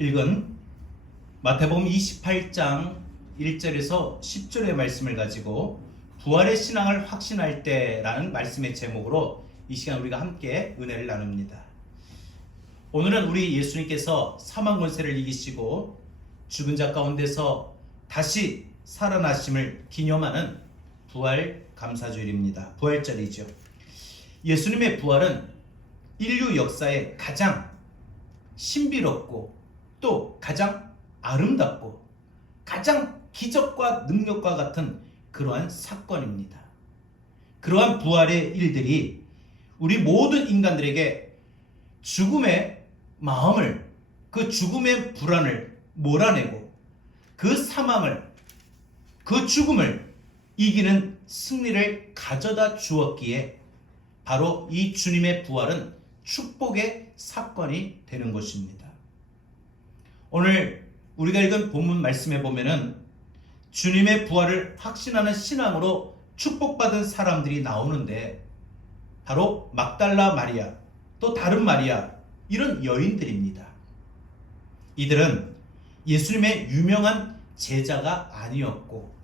읽은 마태복음 28장 1절에서 10절의 말씀을 가지고 부활의 신앙을 확신할 때라는 말씀의 제목으로 이 시간 우리가 함께 은혜를 나눕니다. 오늘은 우리 예수님께서 사망 권세를 이기시고 죽은 자 가운데서 다시 살아나심을 기념하는 부활 감사주일입니다. 부활절이죠. 예수님의 부활은 인류 역사에 가장 신비롭고 또 가장 아름답고 가장 기적과 능력과 같은 그러한 사건입니다. 그러한 부활의 일들이 우리 모든 인간들에게 죽음의 마음을, 그 죽음의 불안을 몰아내고 그 사망을, 그 죽음을 이기는 승리를 가져다 주었기에 바로 이 주님의 부활은 축복의 사건이 되는 것입니다. 오늘 우리가 읽은 본문 말씀에 보면은 주님의 부활을 확신하는 신앙으로 축복받은 사람들이 나오는데 바로 막달라 마리아, 또 다른 마리아, 이런 여인들입니다. 이들은 예수님의 유명한 제자가 아니었고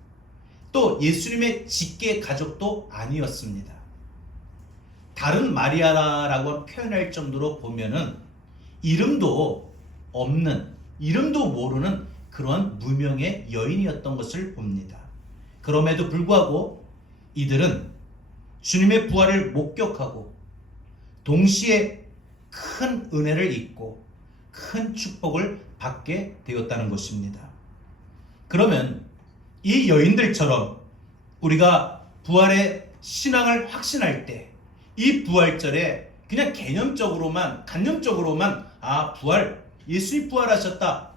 또 예수님의 직계 가족도 아니었습니다. 다른 마리아라고 표현할 정도로 보면은 이름도 없는, 이름도 모르는 그러한 무명의 여인이었던 것을 봅니다. 그럼에도 불구하고 이들은 주님의 부활을 목격하고 동시에 큰 은혜를 입고 큰 축복을 받게 되었다는 것입니다. 그러면 이 여인들처럼 우리가 부활의 신앙을 확신할 때 이 부활절에 그냥 개념적으로만, 관념적으로만 부활, 예수님이 부활하셨다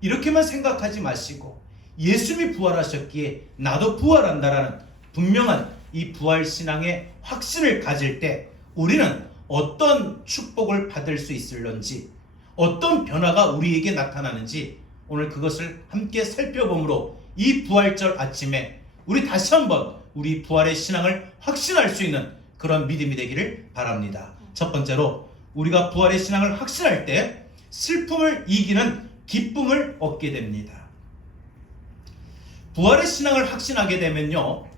이렇게만 생각하지 마시고 예수님이 부활하셨기에 나도 부활한다라는 분명한 이 부활신앙의 확신을 가질 때 우리는 어떤 축복을 받을 수 있을런지, 어떤 변화가 우리에게 나타나는지 오늘 그것을 함께 살펴보므로 이 부활절 아침에 우리 다시 한번 우리 부활의 신앙을 확신할 수 있는 그런 믿음이 되기를 바랍니다. 첫 번째로 우리가 부활의 신앙을 확신할 때 슬픔을 이기는 기쁨을 얻게 됩니다. 부활의 신앙을 확신하게 되면요,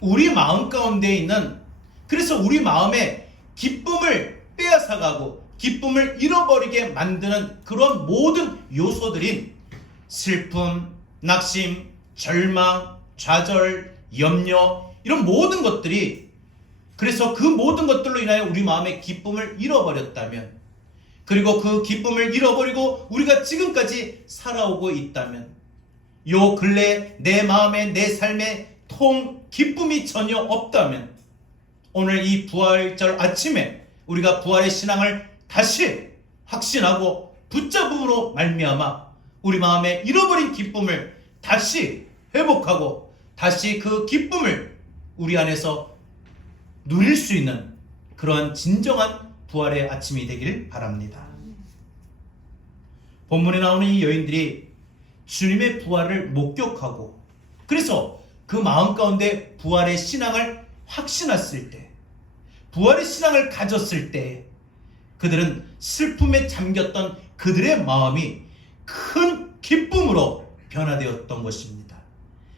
우리 마음 가운데 있는, 그래서 우리 마음에 기쁨을 빼앗아가고 기쁨을 잃어버리게 만드는 그런 모든 요소들인 슬픔, 낙심, 절망, 좌절, 염려, 이런 모든 것들이, 그래서 그 모든 것들로 인하여 우리 마음의 기쁨을 잃어버렸다면, 그리고 그 기쁨을 잃어버리고 우리가 지금까지 살아오고 있다면, 요 근래 내 마음에, 내 삶에 기쁨이 전혀 없다면, 오늘 이 부활절 아침에 우리가 부활의 신앙을 다시 확신하고 붙잡음으로 말미암아 우리 마음에 잃어버린 기쁨을 다시 회복하고 다시 그 기쁨을 우리 안에서 누릴 수 있는 그러한 진정한 부활의 아침이 되길 바랍니다. 본문에 나오는 이 여인들이 주님의 부활을 목격하고 그래서 그 마음 가운데 부활의 신앙을 확신했을 때, 부활의 신앙을 가졌을 때 그들은 슬픔에 잠겼던 그들의 마음이 큰 기쁨으로 변화되었던 것입니다.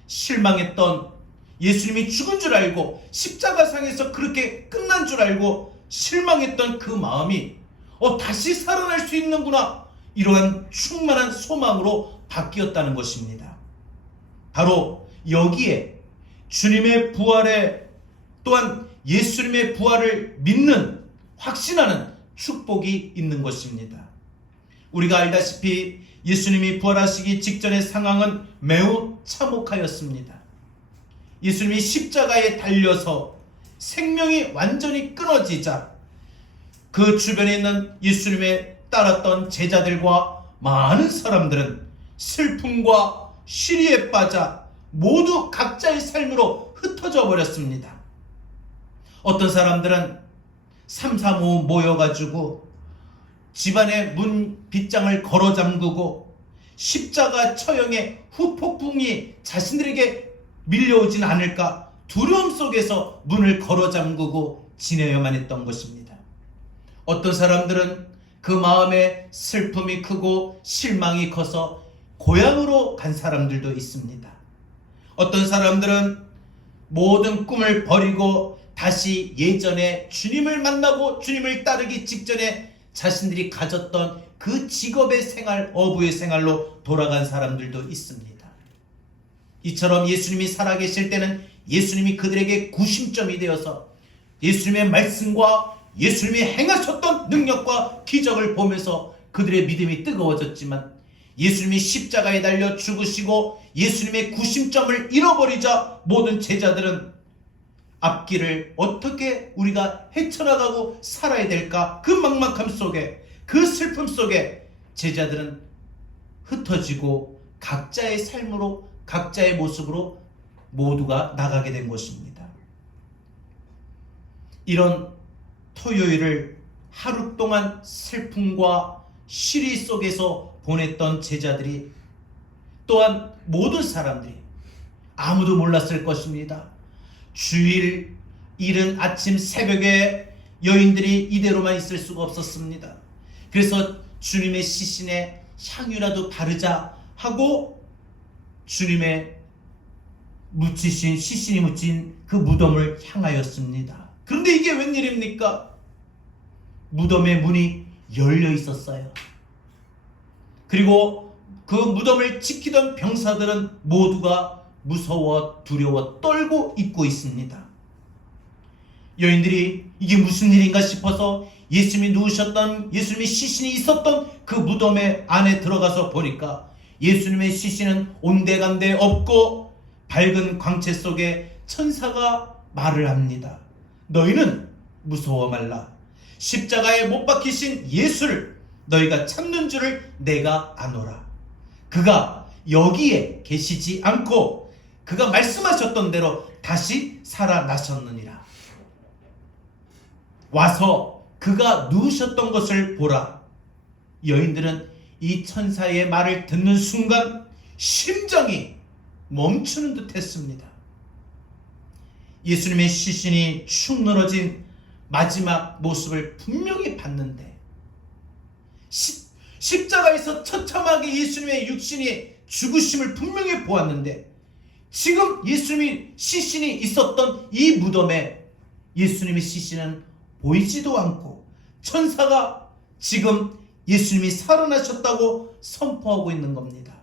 실망했던, 예수님이 죽은 줄 알고 십자가상에서 그렇게 끝난 줄 알고 실망했던 그 마음이 다시 살아날 수 있는구나, 이러한 충만한 소망으로 바뀌었다는 것입니다. 바로 여기에 주님의 부활에, 또한 예수님의 부활을 믿는, 확신하는 축복이 있는 것입니다. 우리가 알다시피 예수님이 부활하시기 직전의 상황은 매우 참혹하였습니다. 예수님이 십자가에 달려서 생명이 완전히 끊어지자 그 주변에 있는 예수님의 따랐던 제자들과 많은 사람들은 슬픔과 시리에 빠져 모두 각자의 삶으로 흩어져 버렸습니다. 어떤 사람들은 335 모여가지고 집안의 문 빗장을 걸어 잠그고 십자가 처형의 후폭풍이 자신들에게 밀려오진 않을까 두려움 속에서 문을 걸어 잠그고 지내야만 했던 것입니다. 어떤 사람들은 그 마음에 슬픔이 크고 실망이 커서 고향으로 간 사람들도 있습니다. 어떤 사람들은 모든 꿈을 버리고 다시 예전에 주님을 만나고 주님을 따르기 직전에 자신들이 가졌던 그 직업의 생활, 어부의 생활로 돌아간 사람들도 있습니다. 이처럼 예수님이 살아계실 때는 예수님이 그들에게 구심점이 되어서 예수님의 말씀과 예수님이 행하셨던 능력과 기적을 보면서 그들의 믿음이 뜨거워졌지만, 예수님이 십자가에 달려 죽으시고 예수님의 구심점을 잃어버리자 모든 제자들은 앞길을 어떻게 우리가 헤쳐나가고 살아야 될까, 그 막막함 속에, 그 슬픔 속에 제자들은 흩어지고 각자의 삶으로, 각자의 모습으로 모두가 나가게 된 것입니다. 이런 토요일을 하루 동안 슬픔과 시리 속에서 보냈던 제자들이, 또한 모든 사람들이 아무도 몰랐을 것입니다. 주일 이른 아침 새벽에 여인들이 이대로만 있을 수가 없었습니다. 그래서 주님의 시신에 향유라도 바르자 하고 주님의 묻히신, 시신이 묻힌 그 무덤을 향하였습니다. 그런데 이게 웬일입니까? 무덤의 문이 열려 있었어요. 그리고 그 무덤을 지키던 병사들은 모두가 무서워 두려워 떨고 있고 있습니다. 여인들이 이게 무슨 일인가 싶어서 예수님이 누우셨던, 예수님의 시신이 있었던 그 무덤의 안에 들어가서 보니까 예수님의 시신은 온데간데 없고 밝은 광채 속에 천사가 말을 합니다. 너희는 무서워 말라. 십자가에 못 박히신 예수를 너희가 찾는 줄을 내가 아노라. 그가 여기에 계시지 않고 그가 말씀하셨던 대로 다시 살아나셨느니라. 와서 그가 누우셨던 것을 보라. 여인들은 이 천사의 말을 듣는 순간 심장이 멈추는 듯 했습니다. 예수님의 시신이 축 늘어진 마지막 모습을 분명히 봤는데, 십자가에서 처참하게 예수님의 육신이 죽으심을 분명히 보았는데, 지금 예수님이 시신이 있었던 이 무덤에 예수님의 시신은 보이지도 않고 천사가 지금 예수님이 살아나셨다고 선포하고 있는 겁니다.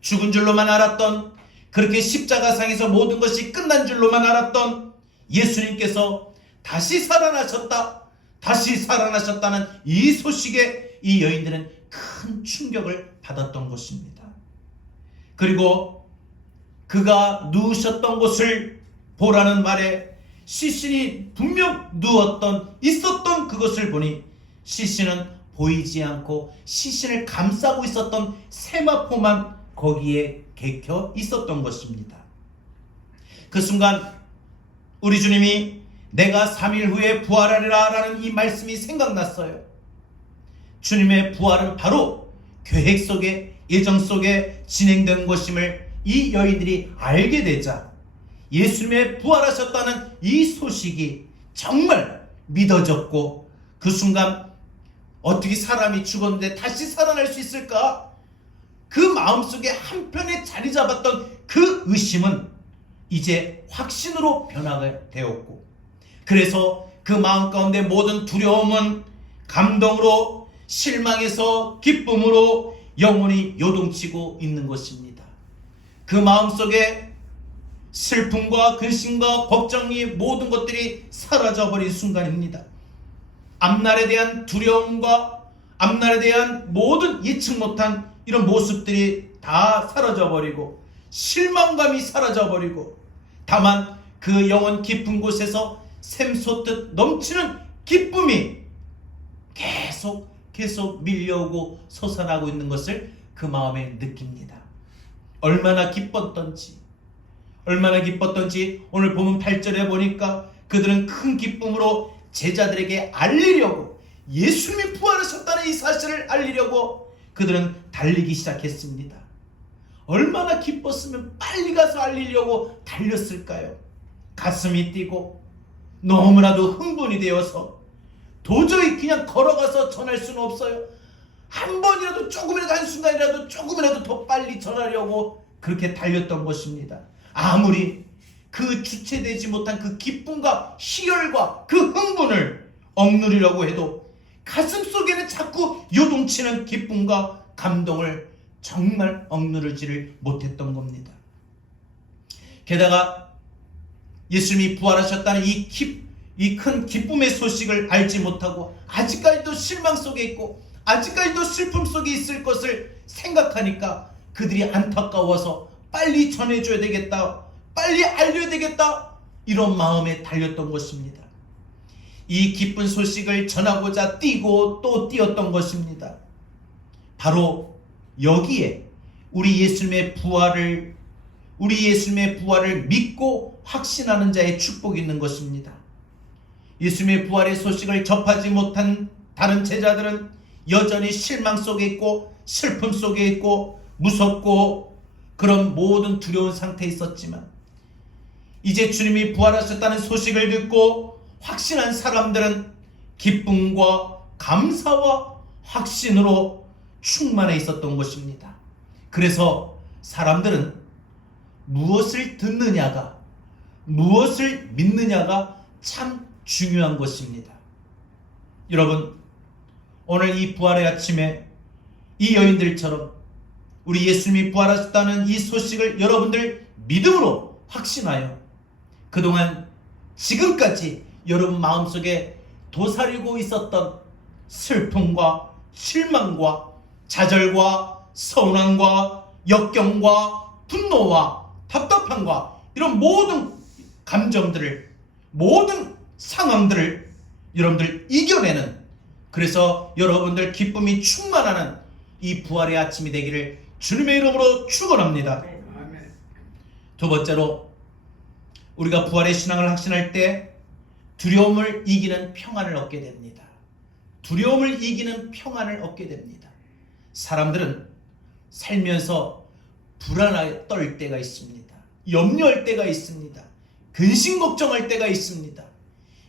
죽은 줄로만 알았던, 그렇게 십자가상에서 모든 것이 끝난 줄로만 알았던 예수님께서 다시 살아나셨다, 다시 살아나셨다는 이 소식에 이 여인들은 큰 충격을 받았던 것입니다. 그리고 그가 누우셨던 곳을 보라는 말에 시신이 분명 누웠던, 있었던 그것을 보니 시신은 보이지 않고 시신을 감싸고 있었던 세마포만 거기에 개켜 있었던 것입니다. 그 순간 우리 주님이 내가 3일 후에 부활하리라 라는 이 말씀이 생각났어요. 주님의 부활은 바로 계획 속에, 예정 속에 진행된 것임을 이 여인들이 알게 되자 예수님의 부활하셨다는 이 소식이 정말 믿어졌고, 그 순간 어떻게 사람이 죽었는데 다시 살아날 수 있을까? 그 마음속에 한편에 자리 잡았던 그 의심은 이제 확신으로 변화가 되었고, 그래서 그 마음 가운데 모든 두려움은 감동으로, 실망에서 기쁨으로 영혼이 요동치고 있는 것입니다. 그 마음속에 슬픔과 근심과 걱정이, 모든 것들이 사라져버린 순간입니다. 앞날에 대한 두려움과 앞날에 대한 모든 예측 못한 이런 모습들이 다 사라져버리고 실망감이 사라져버리고, 다만 그 영혼 깊은 곳에서 샘솟듯 넘치는 기쁨이 계속 밀려오고 솟아나고 있는 것을 그 마음에 느낍니다. 얼마나 기뻤던지 오늘 보면 8절에 보니까 그들은 큰 기쁨으로 제자들에게 알리려고, 예수님이 부활하셨다는 이 사실을 알리려고 그들은 달리기 시작했습니다. 얼마나 기뻤으면 빨리 가서 알리려고 달렸을까요? 가슴이 뛰고 너무나도 흥분이 되어서 도저히 그냥 걸어가서 전할 수는 없어요. 한 번이라도 조금이라도 한순간이라도 조금이라도 더 빨리 전하려고 그렇게 달렸던 것입니다. 아무리 그 주체되지 못한 그 기쁨과 희열과 그 흥분을 억누르려고 해도 가슴속에는 자꾸 요동치는 기쁨과 감동을 정말 억누르지를 못했던 겁니다. 게다가 예수님이 부활하셨다는 이 큰 기쁨의 소식을 알지 못하고 아직까지도 실망 속에 있고 아직까지도 슬픔 속에 있을 것을 생각하니까 그들이 안타까워서 빨리 전해줘야 되겠다, 빨리 알려야 되겠다, 이런 마음에 달렸던 것입니다. 이 기쁜 소식을 전하고자 뛰고 또 뛰었던 것입니다. 바로 여기에 우리 예수님의 부활을 믿고 확신하는 자의 축복이 있는 것입니다. 예수님의 부활의 소식을 접하지 못한 다른 제자들은 여전히 실망 속에 있고 슬픔 속에 있고 무섭고 그런 모든 두려운 상태에 있었지만, 이제 주님이 부활하셨다는 소식을 듣고 확신한 사람들은 기쁨과 감사와 확신으로 충만해 있었던 것입니다. 그래서 사람들은 무엇을 듣느냐가, 무엇을 믿느냐가 참 중요한 것입니다. 여러분, 오늘 이 부활의 아침에 이 여인들처럼 우리 예수님이 부활하셨다는 이 소식을 여러분들 믿음으로 확신하여 그동안 지금까지 여러분 마음속에 도사리고 있었던 슬픔과 실망과 좌절과 서운함과 역경과 분노와 답답함과 이런 모든 감정들을, 모든 상황들을 여러분들 이겨내는, 그래서 여러분들 기쁨이 충만하는 이 부활의 아침이 되기를 주님의 이름으로 축원합니다. 두 번째로, 우리가 부활의 신앙을 확신할 때 두려움을 이기는 평안을 얻게 됩니다. 두려움을 이기는 평안을 얻게 됩니다. 사람들은 살면서 불안하게 떨 때가 있습니다. 염려할 때가 있습니다. 근심 걱정할 때가 있습니다.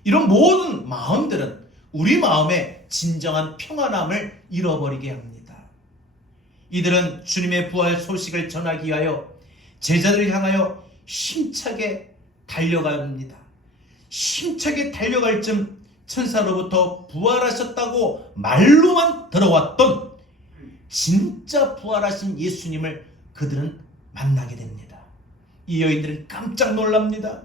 이런 모든 마음들은 우리 마음의 진정한 평안함을 잃어버리게 합니다. 이들은 주님의 부활 소식을 전하기 위하여 제자들을 향하여 힘차게 달려갑니다. 힘차게 달려갈 쯤 천사로부터 부활하셨다고 말로만 들어왔던 진짜 부활하신 예수님을 그들은 만나게 됩니다. 이 여인들은 깜짝 놀랍니다.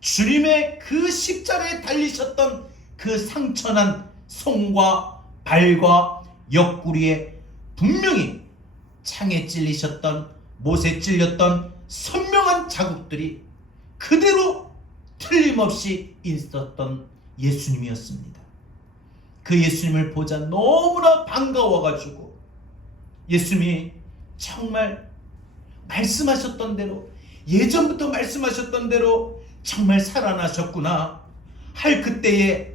주님의 그 십자가에 달리셨던 그 상처난 손과 발과 옆구리에 분명히 창에 찔리셨던, 못에 찔렸던 선명한 자국들이 그대로 틀림없이 있었던 예수님이었습니다. 그 예수님을 보자 너무나 반가워가지고 예수님이 정말 말씀하셨던 대로, 예전부터 말씀하셨던 대로 정말 살아나셨구나 할 그때에,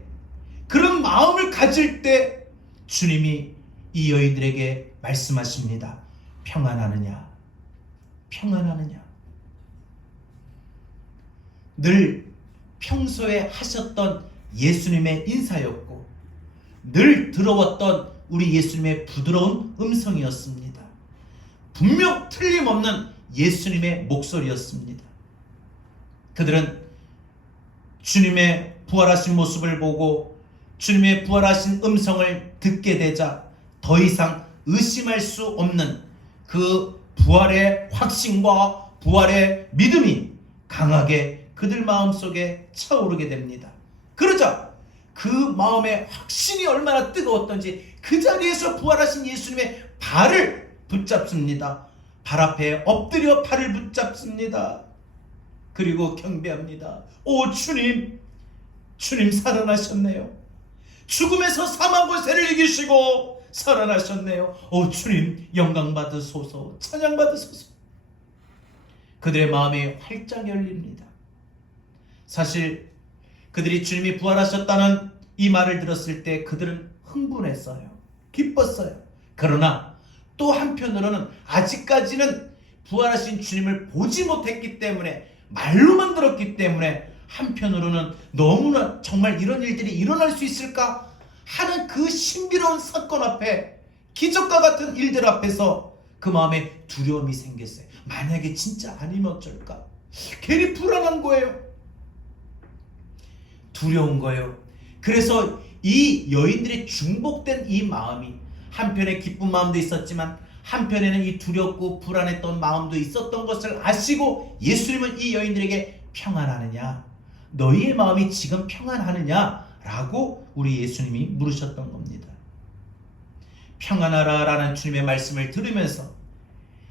그런 마음을 가질 때 주님이 이 여인들에게 말씀하십니다. 평안하느냐? 평안하느냐? 늘 평소에 하셨던 예수님의 인사였고 늘 들어왔던 우리 예수님의 부드러운 음성이었습니다. 분명 틀림없는 예수님의 목소리였습니다. 그들은 주님의 부활하신 모습을 보고 주님의 부활하신 음성을 듣게 되자 더 이상 의심할 수 없는 그 부활의 확신과 부활의 믿음이 강하게 그들 마음속에 차오르게 됩니다. 그러자 그 마음의 확신이 얼마나 뜨거웠던지 그 자리에서 부활하신 예수님의 발을 붙잡습니다. 발 앞에 엎드려 발을 붙잡습니다. 그리고 경배합니다. 오 주님, 주님 살아나셨네요. 죽음에서 사망 권세를 이기시고 살아나셨네요. 오 주님 영광 받으소서, 찬양 받으소서. 그들의 마음이 활짝 열립니다. 사실 그들이 주님이 부활하셨다는 이 말을 들었을 때 그들은 흥분했어요. 기뻤어요. 그러나 또 한편으로는 아직까지는 부활하신 주님을 보지 못했기 때문에, 말로만 들었기 때문에 한편으로는 너무나 정말 이런 일들이 일어날 수 있을까 하는 그 신비로운 사건 앞에, 기적과 같은 일들 앞에서 그 마음에 두려움이 생겼어요. 만약에 진짜 아니면 어쩔까? 괜히 불안한 거예요. 두려운 거예요. 그래서 이 여인들의 중복된 이 마음이, 한편에 기쁜 마음도 있었지만 한편에는 이 두렵고 불안했던 마음도 있었던 것을 아시고 예수님은 이 여인들에게 평안하느냐, 너희의 마음이 지금 평안하느냐 라고 우리 예수님이 물으셨던 겁니다. 평안하라 라는 주님의 말씀을 들으면서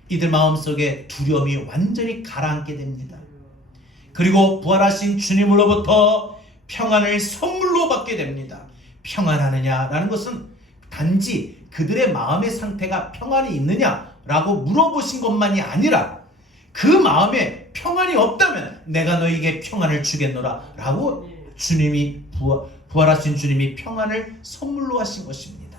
이들 마음속에 두려움이 완전히 가라앉게 됩니다. 그리고 부활하신 주님으로부터 평안을 선물로 받게 됩니다. 평안하느냐라는 것은 단지 그들의 마음의 상태가 평안이 있느냐라고 물어보신 것만이 아니라 그 마음에 평안이 없다면 내가 너에게 평안을 주겠노라 라고 주님이 부활하신 주님이 평안을 선물로 하신 것입니다.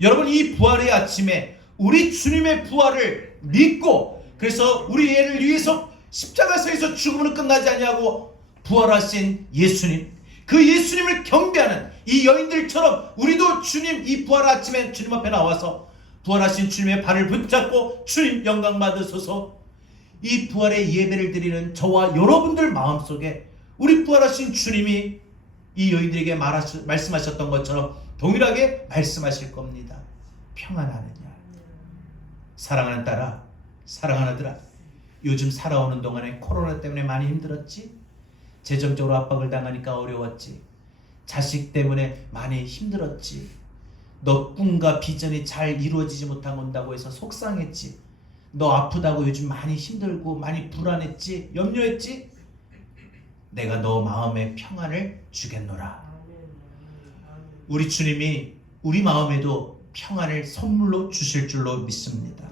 여러분, 이 부활의 아침에 우리 주님의 부활을 믿고, 그래서 우리 애를 위해서 십자가에서 죽음으로 끝나지 아니하고 부활하신 예수님, 그 예수님을 경배하는 이 여인들처럼 우리도 주님, 이 부활 아침에 주님 앞에 나와서 부활하신 주님의 발을 붙잡고 주님 영광 받으소서, 이 부활의 예배를 드리는 저와 여러분들 마음속에 우리 부활하신 주님이 이 여인들에게 말씀하셨던 것처럼 동일하게 말씀하실 겁니다. 평안하느냐. 사랑하는 딸아, 사랑하는 아들아, 요즘 살아오는 동안에 코로나 때문에 많이 힘들었지? 재정적으로 압박을 당하니까 어려웠지? 자식 때문에 많이 힘들었지? 너 꿈과 비전이 잘 이루어지지 못한다고 해서 속상했지? 너 아프다고 요즘 많이 힘들고 많이 불안했지? 염려했지? 내가 너 마음에 평안을 주겠노라. 우리 주님이 우리 마음에도 평안을 선물로 주실 줄로 믿습니다.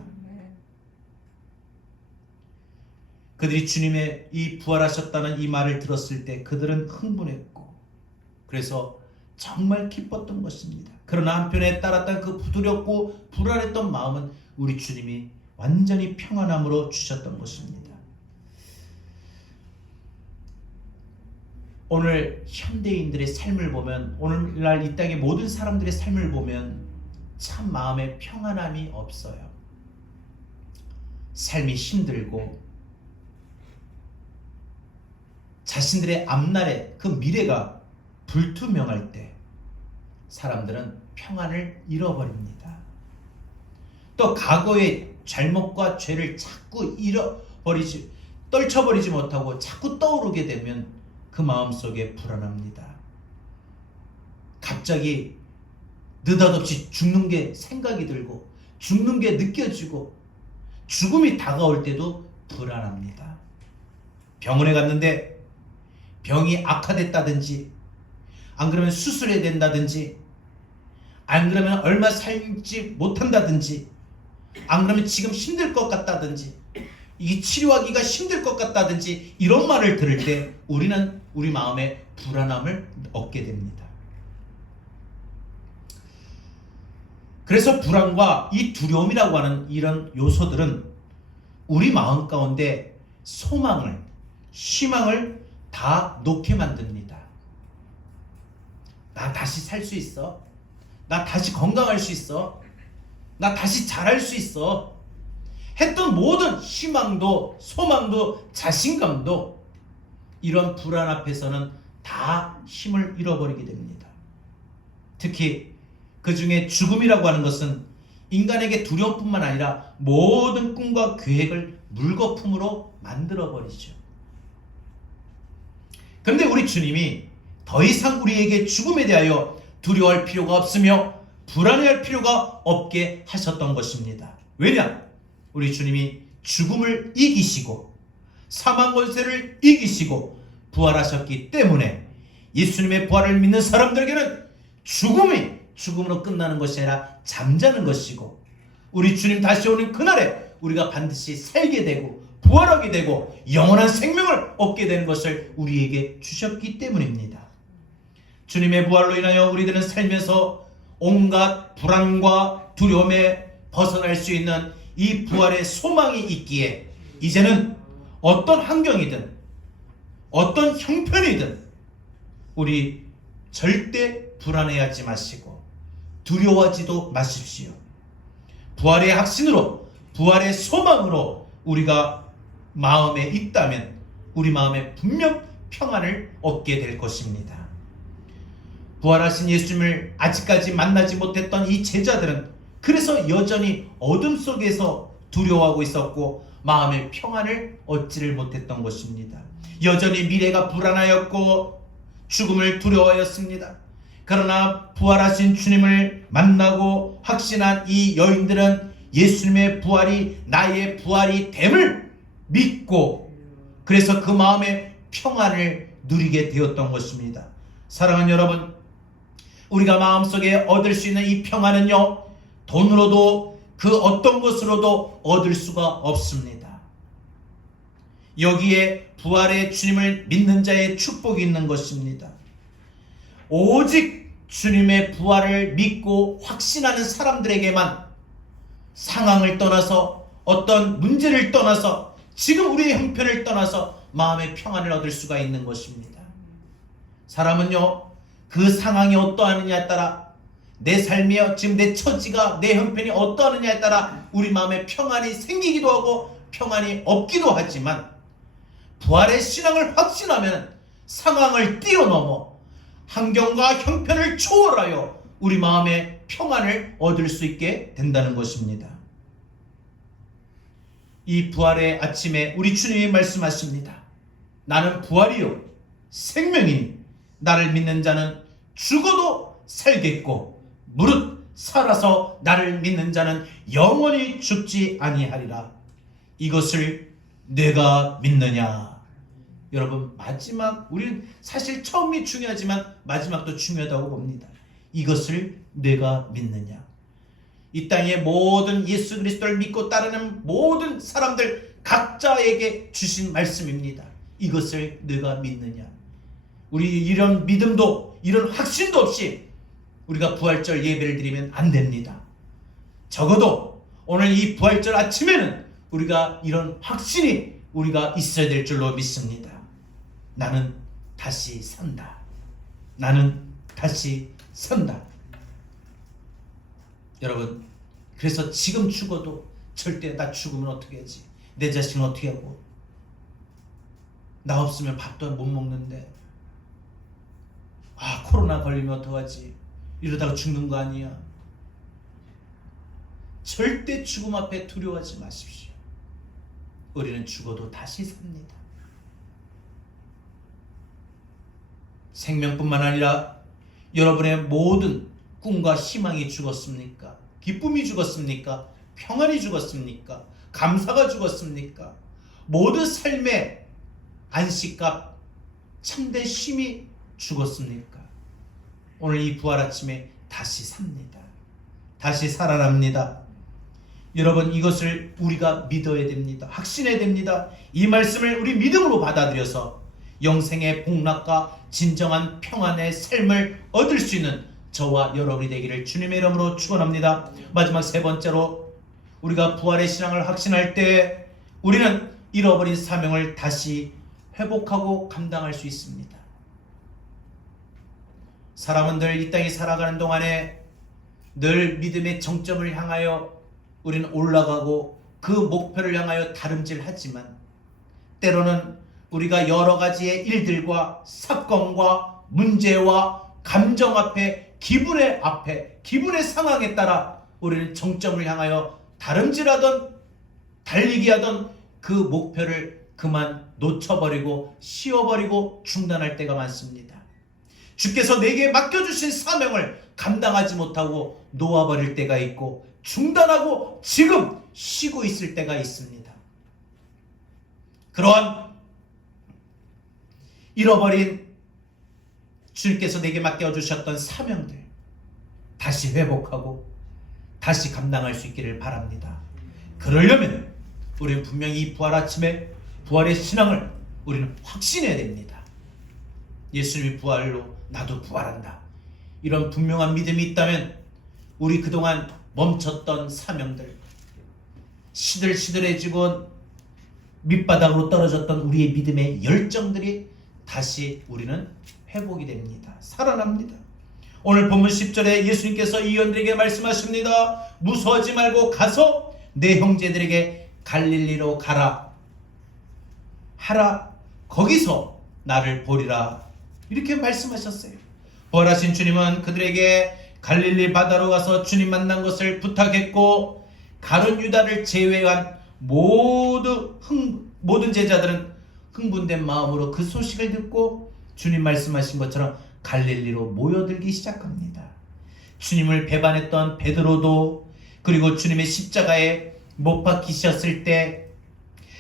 그들이 주님의 이 부활하셨다는 이 말을 들었을 때 그들은 흥분했고, 그래서 정말 기뻤던 것입니다. 그러나 한편에 따랐던 그 두렵고 불안했던 마음은 우리 주님이 완전히 평안함으로 주셨던 것입니다. 오늘 현대인들의 삶을 보면, 오늘날 이 땅의 모든 사람들의 삶을 보면 참 마음에 평안함이 없어요. 삶이 힘들고 자신들의 앞날의 그 미래가 불투명할 때 사람들은 평안을 잃어버립니다. 또 과거의 잘못과 죄를 자꾸 떨쳐버리지 못하고 자꾸 떠오르게 되면 그 마음속에 불안합니다. 갑자기 느닷없이 죽는 게 생각이 들고 죽는 게 느껴지고 죽음이 다가올 때도 불안합니다. 병원에 갔는데 병이 악화됐다든지, 안 그러면 수술해야 된다든지, 안 그러면 얼마 살지 못한다든지, 안 그러면 지금 힘들 것 같다든지, 이 치료하기가 힘들 것 같다든지, 이런 말을 들을 때 우리는 우리 마음에 불안함을 얻게 됩니다. 그래서 불안과 이 두려움이라고 하는 이런 요소들은 우리 마음 가운데 소망을, 희망을 다 놓게 만듭니다. 나 다시 살 수 있어. 나 다시 건강할 수 있어. 나 다시 잘할 수 있어. 했던 모든 희망도, 소망도, 자신감도 이런 불안 앞에서는 다 힘을 잃어버리게 됩니다. 특히 그 중에 죽음이라고 하는 것은 인간에게 두려움뿐만 아니라 모든 꿈과 계획을 물거품으로 만들어버리죠. 그런데 우리 주님이 더 이상 우리에게 죽음에 대하여 두려워할 필요가 없으며 불안해할 필요가 없게 하셨던 것입니다. 왜냐? 우리 주님이 죽음을 이기시고 사망 권세를 이기시고 부활하셨기 때문에 예수님의 부활을 믿는 사람들에게는 죽음이 죽음으로 끝나는 것이 아니라 잠자는 것이고, 우리 주님 다시 오는 그날에 우리가 반드시 살게 되고 부활하게 되고 영원한 생명을 얻게 되는 것을 우리에게 주셨기 때문입니다. 주님의 부활로 인하여 우리들은 살면서 온갖 불안과 두려움에 벗어날 수 있는 이 부활의 소망이 있기에 이제는 어떤 환경이든 어떤 형편이든 우리 절대 불안해하지 마시고 두려워하지도 마십시오. 부활의 확신으로, 부활의 소망으로 우리가 마음에 있다면 우리 마음에 분명 평안을 얻게 될 것입니다. 부활하신 예수님을 아직까지 만나지 못했던 이 제자들은 그래서 여전히 어둠 속에서 두려워하고 있었고 마음의 평안을 얻지를 못했던 것입니다. 여전히 미래가 불안하였고 죽음을 두려워하였습니다. 그러나 부활하신 주님을 만나고 확신한 이 여인들은 예수님의 부활이 나의 부활이 됨을 믿고 그래서 그 마음의 평안을 누리게 되었던 것입니다. 사랑하는 여러분, 우리가 마음속에 얻을 수 있는 이 평안은요, 돈으로도 그 어떤 것으로도 얻을 수가 없습니다. 여기에 부활의 주님을 믿는 자의 축복이 있는 것입니다. 오직 주님의 부활을 믿고 확신하는 사람들에게만 상황을 떠나서 어떤 문제를 떠나서 지금 우리의 형편을 떠나서 마음의 평안을 얻을 수가 있는 것입니다. 사람은요, 그 상황이 어떠하느냐에 따라 내 삶이요, 지금 내 처지가 내 형편이 어떠하느냐에 따라 우리 마음에 평안이 생기기도 하고 평안이 없기도 하지만 부활의 신앙을 확신하면 상황을 뛰어넘어 환경과 형편을 초월하여 우리 마음의 평안을 얻을 수 있게 된다는 것입니다. 이 부활의 아침에 우리 주님이 말씀하십니다. 나는 부활이요 생명이니 나를 믿는 자는 죽어도 살겠고 무릇 살아서 나를 믿는 자는 영원히 죽지 아니하리라. 이것을 내가 믿느냐? 여러분, 마지막, 우리는 사실 처음이 중요하지만 마지막도 중요하다고 봅니다. 이것을 내가 믿느냐? 이 땅의 모든 예수 그리스도를 믿고 따르는 모든 사람들 각자에게 주신 말씀입니다. 이것을 내가 믿느냐? 우리 이런 믿음도 이런 확신도 없이 우리가 부활절 예배를 드리면 안 됩니다. 적어도 오늘 이 부활절 아침에는 우리가 이런 확신이 우리가 있어야 될 줄로 믿습니다. 나는 다시 산다. 나는 다시 산다. 여러분, 그래서 지금 죽어도 절대 나 죽으면 어떻게 하지? 내 자식은 어떻게 하고? 나 없으면 밥도 못 먹는데. 아, 코로나 걸리면 어떡하지? 이러다가 죽는 거 아니야? 절대 죽음 앞에 두려워하지 마십시오. 우리는 죽어도 다시 삽니다. 생명뿐만 아니라 여러분의 모든 꿈과 희망이 죽었습니까? 기쁨이 죽었습니까? 평안이 죽었습니까? 감사가 죽었습니까? 모든 삶의 안식과 참된 쉼이 죽었습니까? 오늘 이 부활 아침에 다시 삽니다. 다시 살아납니다. 여러분, 이것을 우리가 믿어야 됩니다. 확신해야 됩니다. 이 말씀을 우리 믿음으로 받아들여서 영생의 복락과 진정한 평안의 삶을 얻을 수 있는 저와 여러분이 되기를 주님의 이름으로 축원합니다. 마지막 세 번째로, 우리가 부활의 신앙을 확신할 때 우리는 잃어버린 사명을 다시 회복하고 감당할 수 있습니다. 사람은 늘 이 땅에 살아가는 동안에 늘 믿음의 정점을 향하여 우리는 올라가고 그 목표를 향하여 다름질하지만 때로는 우리가 여러 가지의 일들과 사건과 문제와 감정 앞에 기분의 상황에 따라 우리는 정점을 향하여 다름질하던 달리기 하던 그 목표를 그만 놓쳐버리고 쉬어버리고 중단할 때가 많습니다. 주께서 내게 맡겨주신 사명을 감당하지 못하고 놓아버릴 때가 있고 중단하고 지금 쉬고 있을 때가 있습니다. 그러한 잃어버린 주님께서 내게 맡겨주셨던 사명들 다시 회복하고 다시 감당할 수 있기를 바랍니다. 그러려면 우리는 분명히 이 부활 아침에 부활의 신앙을 우리는 확신해야 됩니다. 예수님이 부활로 나도 부활한다. 이런 분명한 믿음이 있다면 우리 그동안 멈췄던 사명들, 시들시들해지고 밑바닥으로 떨어졌던 우리의 믿음의 열정들이 다시 우리는 회복이 됩니다. 살아납니다. 오늘 본문 10절에 예수님께서 이 의원들에게 말씀하십니다. 무서워하지 말고 가서 내 형제들에게 갈릴리로 가라 하라. 거기서 나를 보리라. 이렇게 말씀하셨어요. 부활하신 주님은 그들에게 갈릴리 바다로 가서 주님 만난 것을 부탁했고, 가룟 유다를 제외한 모든 제자들은 흥분된 마음으로 그 소식을 듣고 주님 말씀하신 것처럼 갈릴리로 모여들기 시작합니다. 주님을 배반했던 베드로도, 그리고 주님의 십자가에 못 박히셨을 때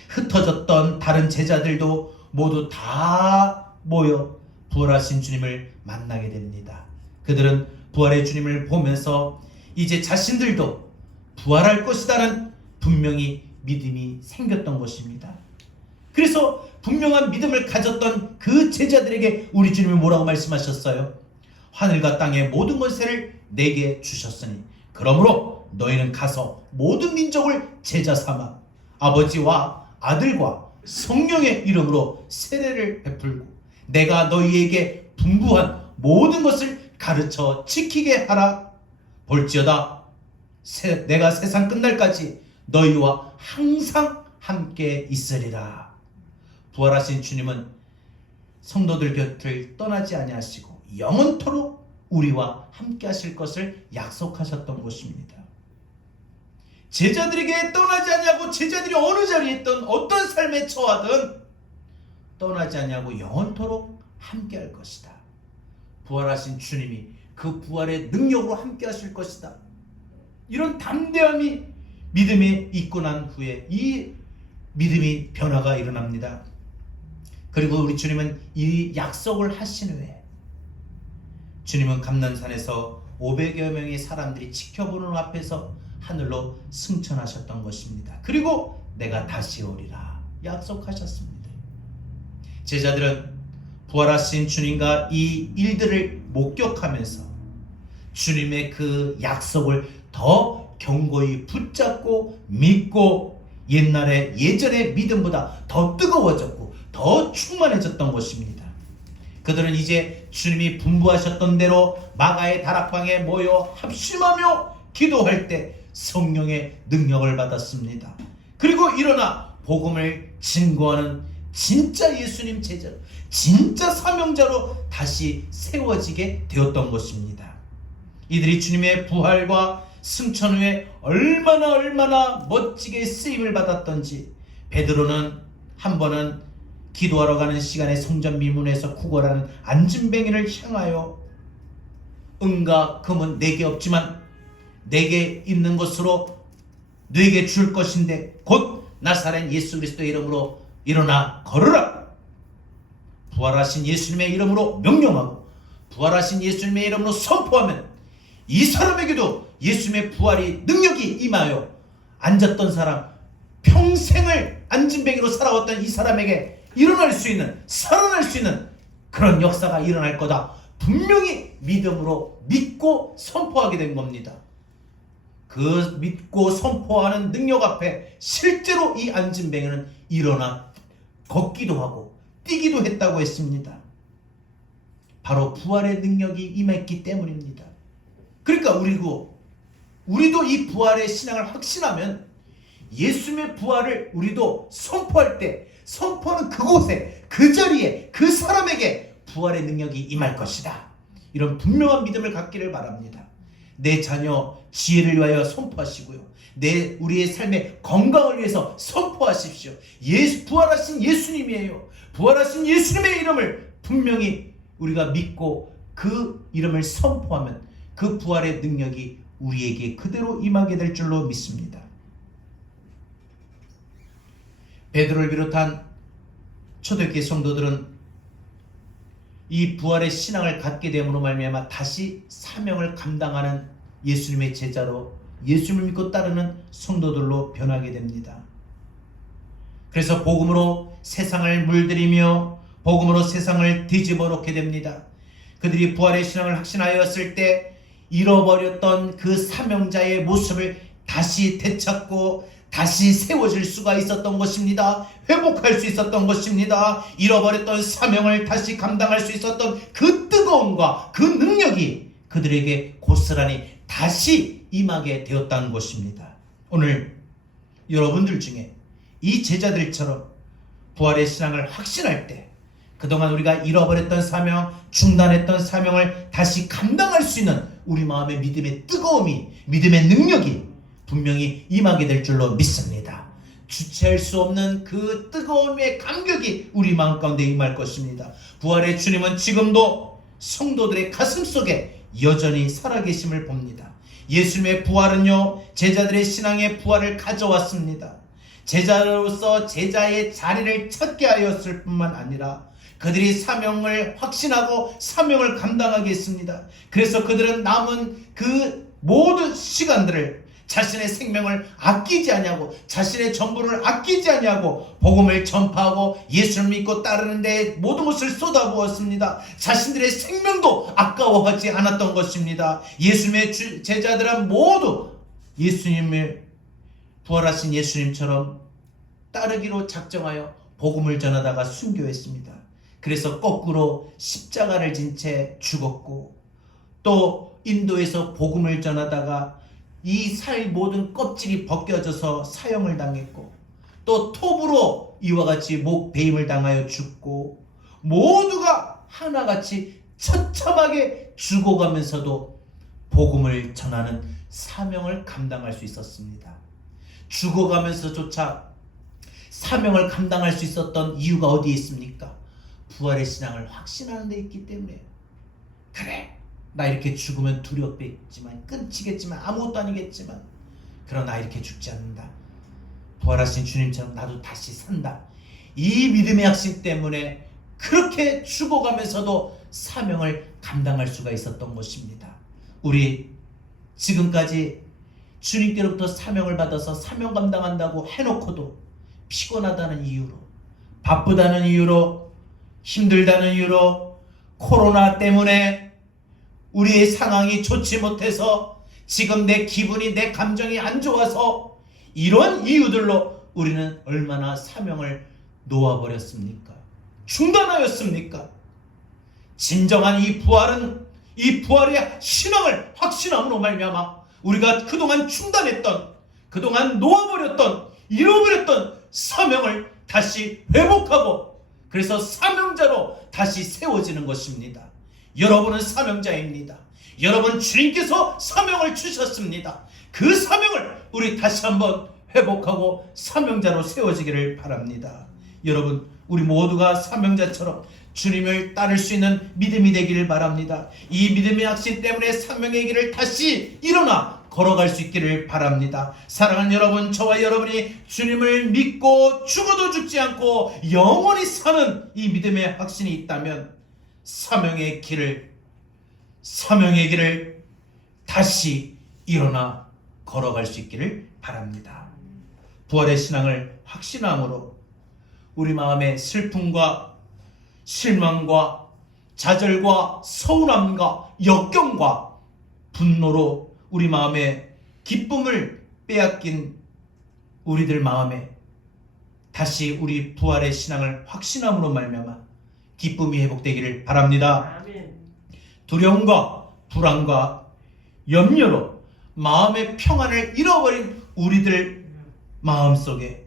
흩어졌던 다른 제자들도 모두 다 모여 부활하신 주님을 만나게 됩니다. 그들은 부활의 주님을 보면서 이제 자신들도 부활할 것이라는 분명히 믿음이 생겼던 것입니다. 그래서 분명한 믿음을 가졌던 그 제자들에게 우리 주님이 뭐라고 말씀하셨어요? 하늘과 땅의 모든 것을 내게 주셨으니 그러므로 너희는 가서 모든 민족을 제자 삼아 아버지와 아들과 성령의 이름으로 세례를 베풀고 내가 너희에게 분부한 모든 것을 가르쳐 지키게 하라. 볼지어다 내가 세상 끝날까지 너희와 항상 함께 있으리라. 부활하신 주님은 성도들 곁을 떠나지 아니하시고 영원토록 우리와 함께 하실 것을 약속하셨던 것입니다. 제자들에게 떠나지 아니하고, 제자들이 어느 자리에 있든 어떤 삶에 처하든 떠나지 아니하고 영원토록 함께 할 것이다. 부활하신 주님이 그 부활의 능력으로 함께 하실 것이다. 이런 담대함이 믿음에 있고 난 후에 이 믿음이 변화가 일어납니다. 그리고 우리 주님은 이 약속을 하신 후에 주님은 감난산에서 500여 명의 사람들이 지켜보는 앞에서 하늘로 승천하셨던 것입니다. 그리고 내가 다시 오리라 약속하셨습니다. 제자들은 부활하신 주님과 이 일들을 목격하면서 주님의 그 약속을 더 견고히 붙잡고 믿고 예전의 믿음보다 더 뜨거워졌고 더 충만해졌던 것입니다. 그들은 이제 주님이 분부하셨던 대로 마가의 다락방에 모여 합심하며 기도할 때 성령의 능력을 받았습니다. 그리고 일어나 복음을 증거하는 진짜 예수님 제자로, 진짜 사명자로 다시 세워지게 되었던 것입니다. 이들이 주님의 부활과 승천 후에 얼마나 멋지게 쓰임을 받았던지, 베드로는 한 번은 기도하러 가는 시간에 성전 미문에서 구걸하는 안진뱅이를 향하여 은과 금은 내게 없지만 내게 있는 것으로 네게 줄 것인데 곧 나사렛 예수 그리스도의 이름으로 일어나 걸으라. 부활하신 예수님의 이름으로 명령하고 부활하신 예수님의 이름으로 선포하면 이 사람에게도 예수님의 부활이 능력이 임하여 앉았던 사람, 평생을 안진뱅이로 살아왔던 이 사람에게 일어날 수 있는, 살아날 수 있는 그런 역사가 일어날 거다. 분명히 믿음으로 믿고 선포하게 된 겁니다. 그 믿고 선포하는 능력 앞에 실제로 이 안진뱅이는 일어나 걷기도 하고 뛰기도 했다고 했습니다. 바로 부활의 능력이 임했기 때문입니다. 그러니까 우리도 이 부활의 신앙을 확신하면 예수님의 부활을 우리도 선포할 때 선포하는 그곳에, 그 자리에, 그 사람에게 부활의 능력이 임할 것이다. 이런 분명한 믿음을 갖기를 바랍니다. 내 자녀 지혜를 위하여 선포하시고요. 우리의 삶의 건강을 위해서 선포하십시오. 부활하신 예수님이에요. 부활하신 예수님의 이름을 분명히 우리가 믿고 그 이름을 선포하면 그 부활의 능력이 우리에게 그대로 임하게 될 줄로 믿습니다. 베드로를 비롯한 초대교회 성도들은 이 부활의 신앙을 갖게 됨으로 말미암아 다시 사명을 감당하는 예수님의 제자로, 예수님을 믿고 따르는 성도들로 변하게 됩니다. 그래서 복음으로 세상을 물들이며 복음으로 세상을 뒤집어 놓게 됩니다. 그들이 부활의 신앙을 확신하였을 때 잃어버렸던 그 사명자의 모습을 다시 되찾고 다시 세워질 수가 있었던 것입니다. 회복할 수 있었던 것입니다. 잃어버렸던 사명을 다시 감당할 수 있었던 그 뜨거움과 그 능력이 그들에게 고스란히 다시 임하게 되었다는 것입니다. 오늘 여러분들 중에 이 제자들처럼 부활의 신앙을 확신할 때 그동안 우리가 잃어버렸던 사명, 중단했던 사명을 다시 감당할 수 있는 우리 마음의 믿음의 뜨거움이, 믿음의 능력이 분명히 임하게 될 줄로 믿습니다. 주체할 수 없는 그 뜨거움의 감격이 우리 마음 가운데 임할 것입니다. 부활의 주님은 지금도 성도들의 가슴 속에 여전히 살아계심을 봅니다. 예수님의 부활은요, 제자들의 신앙의 부활을 가져왔습니다. 제자로서 제자의 자리를 찾게 하였을 뿐만 아니라 그들이 사명을 확신하고 사명을 감당하게 했습니다. 그래서 그들은 남은 그 모든 시간들을 자신의 생명을 아끼지 아니하고 자신의 전부를 아끼지 아니하고 복음을 전파하고 예수를 믿고 따르는 데 모든 것을 쏟아부었습니다. 자신들의 생명도 아까워하지 않았던 것입니다. 예수님의 제자들은 모두 예수님을 부활하신 예수님처럼 따르기로 작정하여 복음을 전하다가 순교했습니다. 그래서 거꾸로 십자가를 진 채 죽었고, 또 인도에서 복음을 전하다가 이 살 모든 껍질이 벗겨져서 사형을 당했고, 또 톱으로 이와 같이 목 베임을 당하여 죽고, 모두가 하나같이 처참하게 죽어가면서도 복음을 전하는 사명을 감당할 수 있었습니다. 죽어가면서조차 사명을 감당할 수 있었던 이유가 어디에 있습니까? 부활의 신앙을 확신하는 데 있기 때문에. 그래, 나 이렇게 죽으면 두렵겠지만, 끊치겠지만, 아무것도 아니겠지만, 그러나 이렇게 죽지 않는다. 부활하신 주님처럼 나도 다시 산다. 이 믿음의 확신 때문에 그렇게 죽어가면서도 사명을 감당할 수가 있었던 것입니다. 우리 지금까지 주님께로부터 사명을 받아서 사명 감당한다고 해놓고도 피곤하다는 이유로, 바쁘다는 이유로, 힘들다는 이유로, 코로나 때문에 우리의 상황이 좋지 못해서, 지금 내 기분이, 내 감정이 안 좋아서, 이런 이유들로 우리는 얼마나 사명을 놓아버렸습니까? 중단하였습니까? 진정한 이 부활은, 이 부활의 신앙을 확신함으로 말미암아 우리가 그동안 중단했던, 그동안 놓아버렸던, 잃어버렸던 사명을 다시 회복하고, 그래서 사명자로 다시 세워지는 것입니다. 여러분은 사명자입니다. 여러분, 주님께서 사명을 주셨습니다. 그 사명을 우리 다시 한번 회복하고 사명자로 세워지기를 바랍니다. 여러분, 우리 모두가 사명자처럼 주님을 따를 수 있는 믿음이 되기를 바랍니다. 이 믿음의 확신 때문에 사명의 길을 다시 일어나 걸어갈 수 있기를 바랍니다. 사랑하는 여러분, 저와 여러분이 주님을 믿고 죽어도 죽지 않고 영원히 사는 이 믿음의 확신이 있다면 사명의 길을 다시 일어나 걸어갈 수 있기를 바랍니다. 부활의 신앙을 확신함으로 우리 마음의 슬픔과 실망과 좌절과 서운함과 역경과 분노로 우리 마음의 기쁨을 빼앗긴 우리들 마음에 다시 우리 부활의 신앙을 확신함으로 말미암아 기쁨이 회복되기를 바랍니다. 아멘. 두려움과 불안과 염려로 마음의 평안을 잃어버린 우리들 마음속에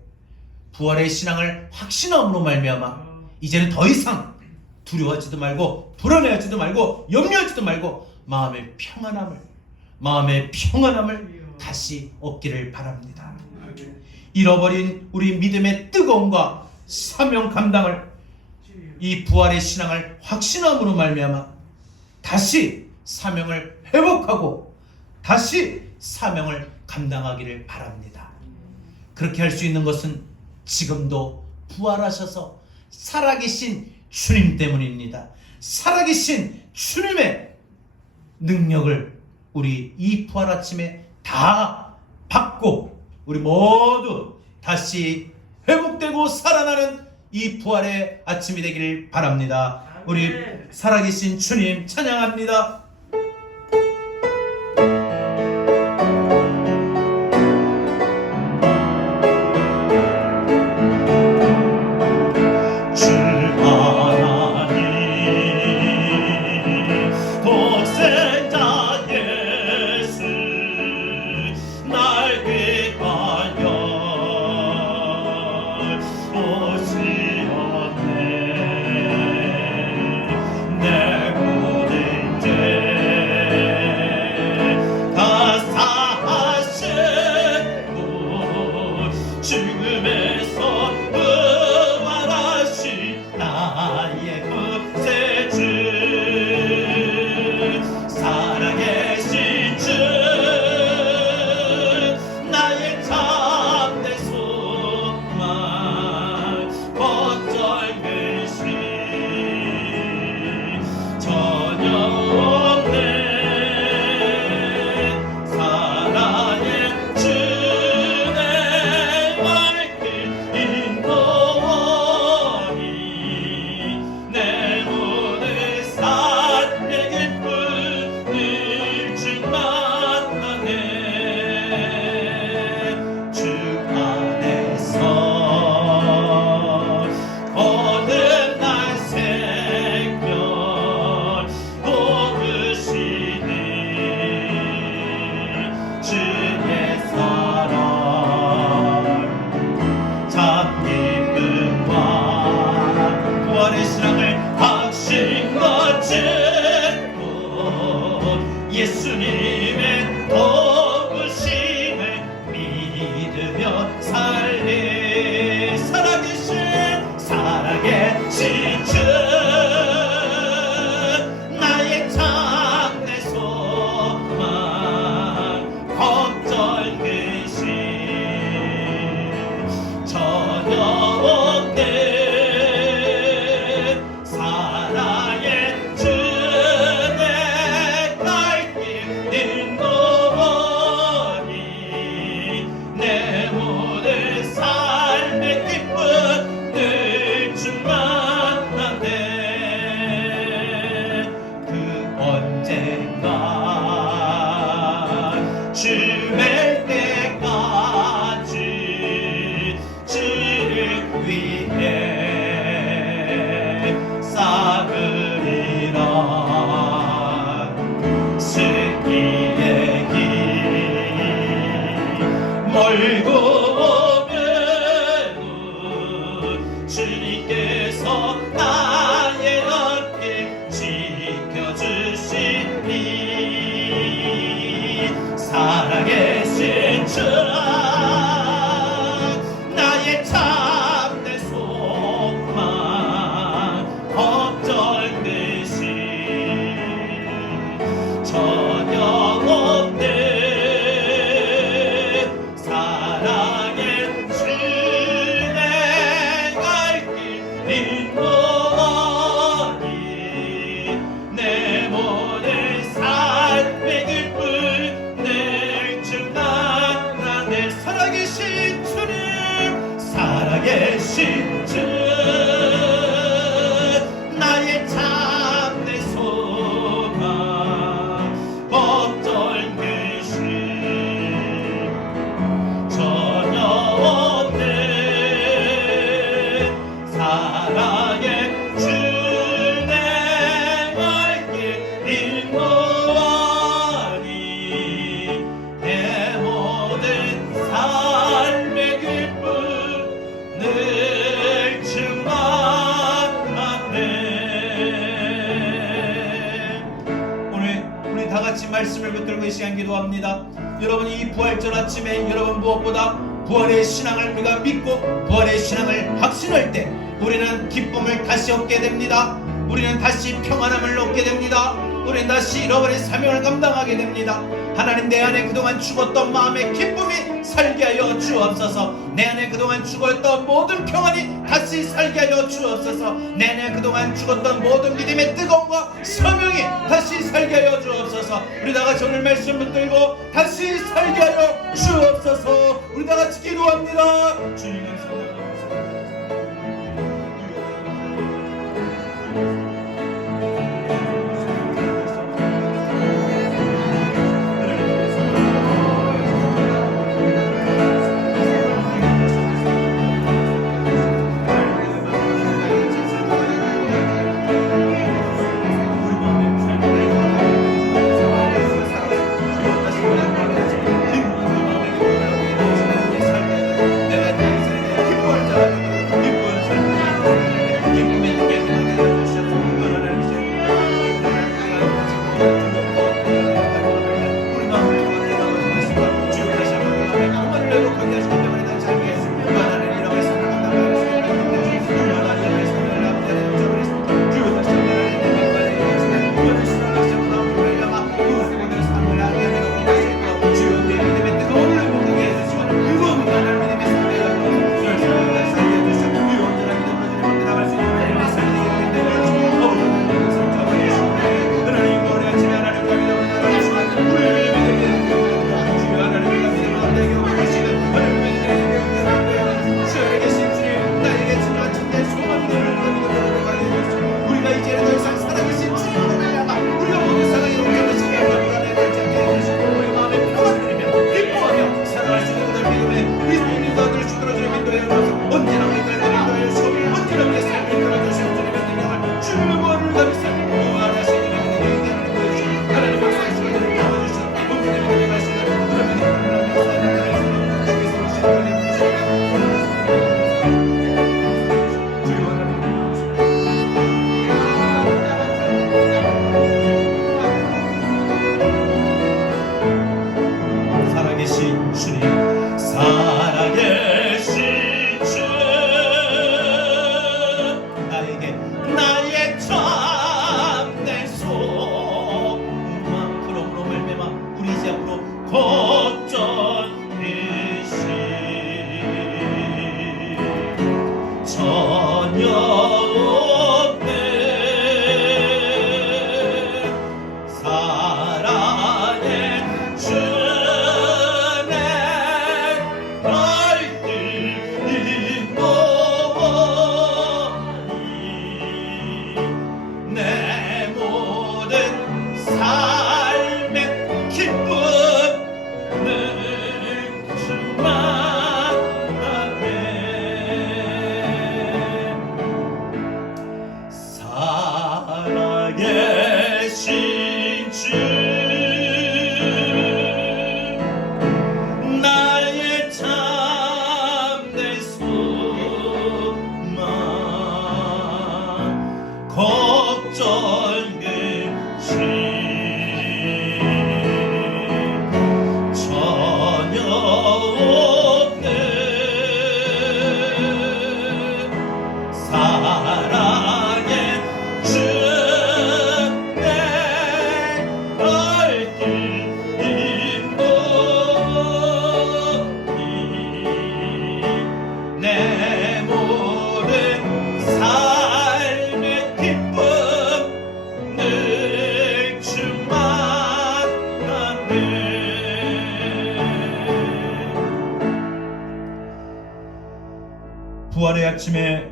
부활의 신앙을 확신함으로 말미암아 이제는 더 이상 두려워하지도 말고 불안해하지도 말고 염려하지도 말고 마음의 평안함을 다시 얻기를 바랍니다. 잃어버린 우리 믿음의 뜨거움과 사명 감당을, 이 부활의 신앙을 확신함으로 말미암아 다시 사명을 회복하고 다시 사명을 감당하기를 바랍니다. 그렇게 할 수 있는 것은 지금도 부활하셔서 살아계신 주님 때문입니다. 살아계신 주님의 능력을 우리 이 부활 아침에 다 받고 우리 모두 다시 회복되고 살아나는 이 부활의 아침이 되기를 바랍니다. 우리 살아계신 주님 찬양합니다. 소시었네. 내 모든 죄 다 사하시고 죽음에서 부활하신 나의 구세주, 살아계신 주, 나의 참된 소망, 걱정되시 전혀 없네. 사랑의 주 내 발길 인도하니 내 모든 삶의 기쁨을 주 만나네. 주 안에서 거듭난 생명 고르시니 주의 사랑 참 기쁨과 구원의 신앙을 확신 거짓고 예수님의 도우심을 믿으며 살리 살아계신 주, 나의 참된 소망, 걱정 대신 전혀 없네. 사랑의 주 내 갈 길 인도하니 내 모든 삶의 기쁨 늘 주 만나네. 그 언젠가 주의 때까지 주를 위해 쌓으리라. 승리의 길 멀고 오면은 주님께서 나의 앞길 지켜주시니 살아계신 주, 나의 참된 소망, 걱정 대신 전혀 없네. 사랑의 주 내 갈 길 인도하니 내 모든 삶의 기쁨 늘 주 만나네. 살아계신 주님, 살아계신 주, 나의 참된 소망, 걱정 대신 전혀 없네. 사랑의 주 내 갈 길 인도하니 내 모든 삶의 기쁨 늘 주 만나네. 오늘 우리 다 같이 말씀을 붙들고 이 시간 기도합니다. 여러분, 이 부활절 아침에 여러분 무엇보다 부활의 신앙을 우리가 믿고 부활의 신앙을 확신할 때 우리는 기쁨을 다시 얻게 됩니다. 우리는 다시 평안함을 얻게 됩니다. 우리는 다시 잃어버린 사명을 감당하게 됩니다. 하나님, 내 안에 그동안 죽었던 마음의 기쁨이 살게 하여 주옵소서. 내 안에 그동안 죽었던 모든 평안이 다시 살게 하여 주옵소서. 내 안에 그동안 죽었던 모든 믿음의 뜨거움과 사명이 다시 살게 하여 주옵소서. 우리 다 같이 오늘 말씀 붙들고 다시 살게 하여 주옵소서. 우리 다 같이 기도합니다. 주님 감사합니다. 언제나 우리 딸들을 위하여 주시고 언제나 우리의 삶을 이끌어주시고 주님의 능력을 주님의 무한을 감사합니다. 무한하신 하나님의 은혜를 보여주시고 하나님의 역사의 시간을 보여주시고 본인의 믿음의 말씀을 그러면 살아계신 주님, 살아계신 주, 나에게 나의 참된 소망, 그러므로 말미암아 우리 이제 앞으로 걱정이시 전혀 없네. 사랑의 주 내 모든 삶의 기쁨을 충만하게 살아계신 주, 나의 참된 소망, 걱정이시 전혀 없네. 사랑의 주, 내 발길 인도하니 내 모든 삶의 기쁨 늘 충만하네. 부활의 아침에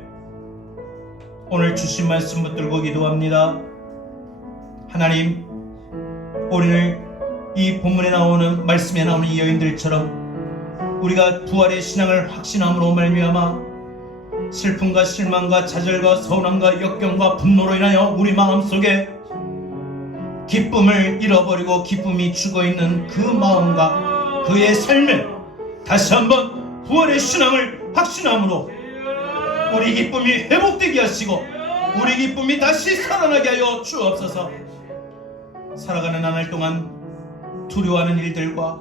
오늘 주신 말씀 붙들고 기도합니다. 하나님, 오늘 이 본문에 나오는 말씀에 나오는 이 여인들처럼 우리가 부활의 신앙을 확신함으로 말미암아 슬픔과 실망과 좌절과 서운함과 역경과 분노로 인하여 우리 마음속에 기쁨을 잃어버리고 기쁨이 죽어있는 그 마음과 그의 삶에 다시 한번 부활의 신앙을 확신함으로 우리 기쁨이 회복되게 하시고 우리 기쁨이 다시 살아나게 하여 주옵소서. 살아가는 한 해 동안 두려워하는 일들과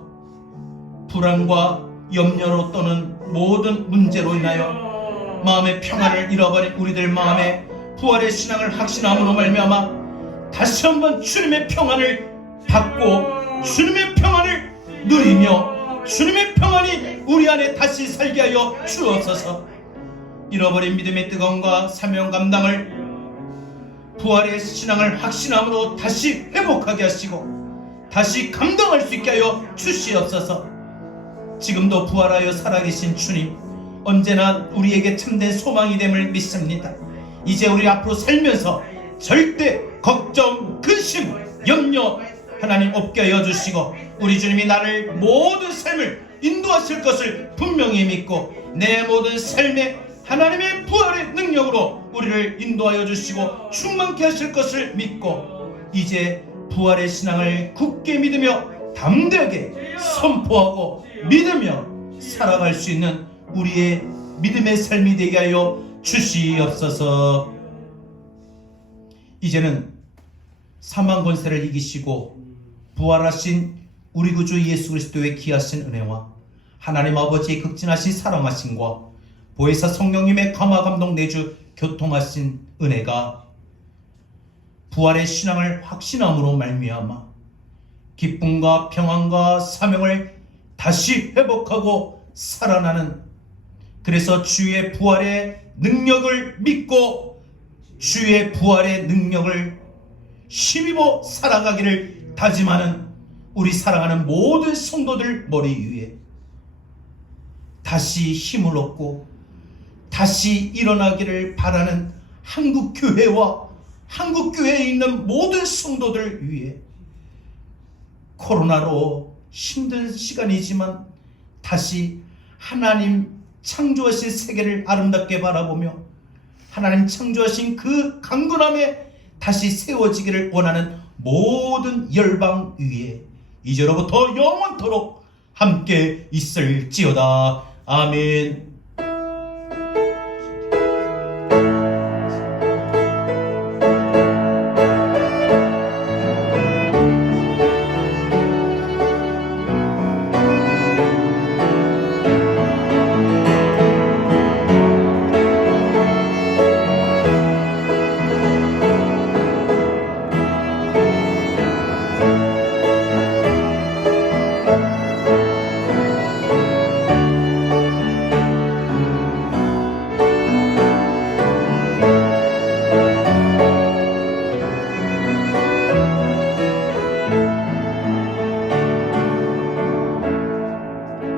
불안과 염려로 떠는 모든 문제로 인하여 마음의 평안을 잃어버린 우리들 마음에 부활의 신앙을 확신함으로 말미암아 다시 한번 주님의 평안을 받고 주님의 평안을 누리며 주님의 평안이 우리 안에 다시 살게 하여 주옵소서. 잃어버린 믿음의 뜨거움과 사명 감당을 부활의 신앙을 확신함으로 다시 회복하게 하시고 다시 감당할 수 있게 하여 주시옵소서. 지금도 부활하여 살아계신 주님, 언제나 우리에게 참된 소망이 됨을 믿습니다. 이제 우리 앞으로 살면서 절대 걱정, 근심, 염려 하나님 없게 하여 주시고 우리 주님이 나를 모든 삶을 인도하실 것을 분명히 믿고 내 모든 삶에 하나님의 부활의 능력으로 우리를 인도하여 주시고 충만케 하실 것을 믿고 이제 부활의 신앙을 굳게 믿으며 담대하게 선포하고 믿으며 살아갈 수 있는 우리의 믿음의 삶이 되게 하여 주시옵소서. 이제는 사망 권세를 이기시고 부활하신 우리 구주 예수 그리스도의 귀하신 은혜와 하나님 아버지의 극진하신 사랑하심과 보혜사 성령님의 감화 감동 내주 교통하신 은혜가 부활의 신앙을 확신함으로 말미암아 기쁨과 평안과 사명을 다시 회복하고 살아나는, 그래서 주의 부활의 능력을 믿고 주의 부활의 능력을 힘입어 살아가기를 다짐하는 우리 사랑하는 모든 성도들 머리 위에 다시 힘을 얻고 다시 일어나기를 바라는 한국교회와 한국교회에 있는 모든 성도들 위해 코로나로 힘든 시간이지만 다시 하나님 창조하신 세계를 아름답게 바라보며 하나님 창조하신 그 강건함에 다시 세워지기를 원하는 모든 열방 위에 이제로부터 영원토록 함께 있을지어다. 아멘.